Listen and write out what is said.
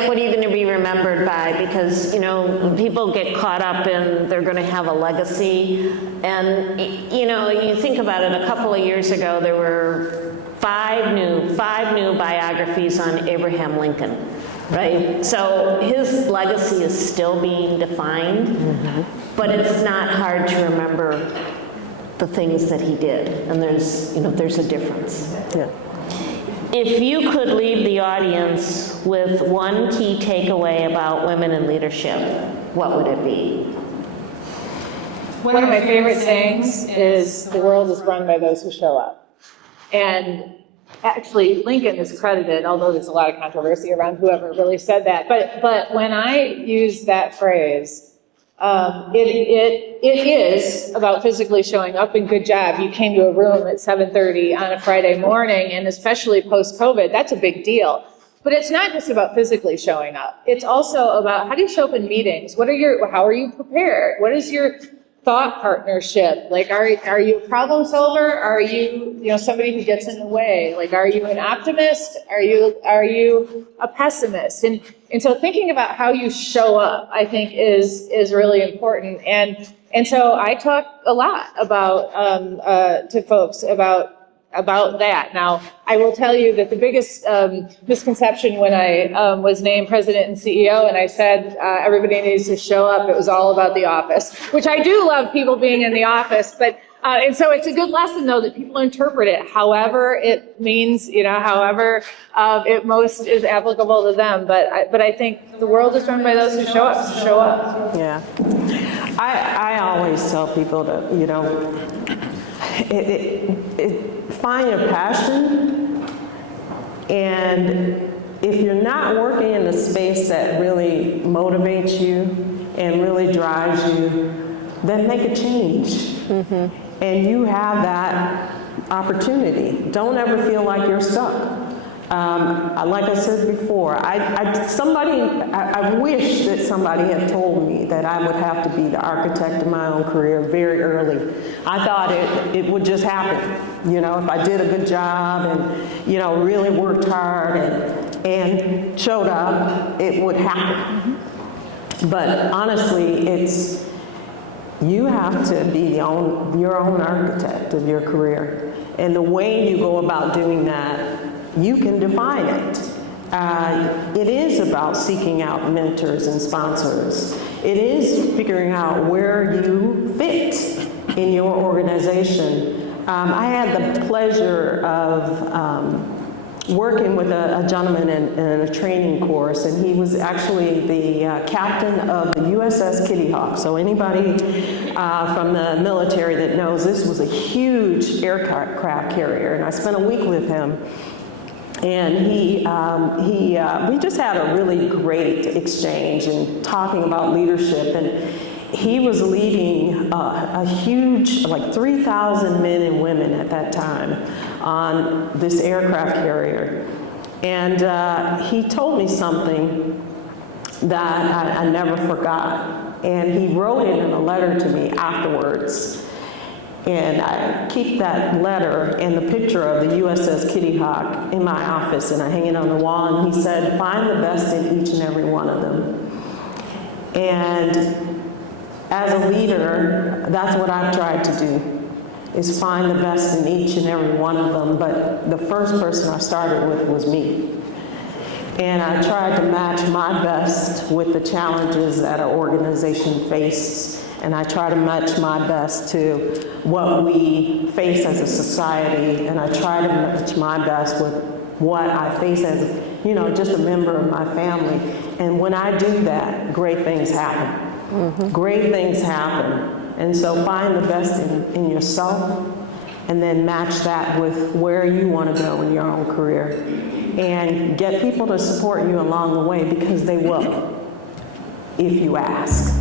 like, what are you going to be remembered by? Because, you know, people get caught up in they're going to have a legacy. And, you know, you think about it, a couple of years ago, there were five new biographies on Abraham Lincoln, right? So his legacy is still being defined, but it's not hard to remember the things that he did. And there's, you know, there's a difference. Yeah. If you could leave the audience with one key takeaway about women in leadership, what would it be? One of my favorite sayings is, the world is run by those who show up. And actually, Lincoln is credited, although there's a lot of controversy around whoever really said that. But when I use that phrase, it is about physically showing up, and good job. You came to a room at 7:30 on a Friday morning, and especially post-COVID, that's a big deal. But it's not just about physically showing up. It's also about, how do you show up in meetings? How are you prepared? What is your thought partnership? Like, are you a problem solver? Are you somebody who gets in the way? Like, are you an optimist? Are you a pessimist? And so thinking about how you show up, I think, is really important. And so I talk a lot about to folks about that. Now, I will tell you that the biggest misconception when I was named president and CEO and I said everybody needs to show up, it was all about the office, which I do love people being in the office, but and so it's a good lesson, though, that people interpret it however it means, however it most is applicable to them. But I think the world is run by those who show up. So show up. Yeah. I always tell people to, find your passion, and if you're not working in a space that really motivates you and really drives you, then make a change. And you have that opportunity. Don't ever feel like you're stuck. Like I said before, I wish that somebody had told me that I would have to be the architect of my own career very early. I thought it would just happen, if I did a good job and, really worked hard and showed up, it would happen. But honestly, you have to be your own architect of your career. And the way you go about doing that, you can define it. It is about seeking out mentors and sponsors. It is figuring out where you fit in your organization. I had the pleasure of working with a gentleman in a training course, and he was actually the captain of the USS Kitty Hawk. So anybody from the military that knows, this was a huge aircraft carrier, and I spent a week with him. And we just had a really great exchange and talking about leadership. And he was leading a huge, like 3,000 men and women at that time on this aircraft carrier. And he told me something that I never forgot. And he wrote it in a letter to me afterwards. And I keep that letter and the picture of the USS Kitty Hawk in my office, and I hang it on the wall. And he said, find the best in each and every one of them. And as a leader, that's what I've tried to do, is find the best in each and every one of them. But the first person I started with was me. And I tried to match my best with the challenges that our organization faced. And I try to match my best to what we face as a society. And I try to match my best with what I face as, just a member of my family. And when I do that, great things happen. Great things happen. And so find the best in yourself, and then match that with where you want to go in your own career. And get people to support you along the way, because they will, if you ask.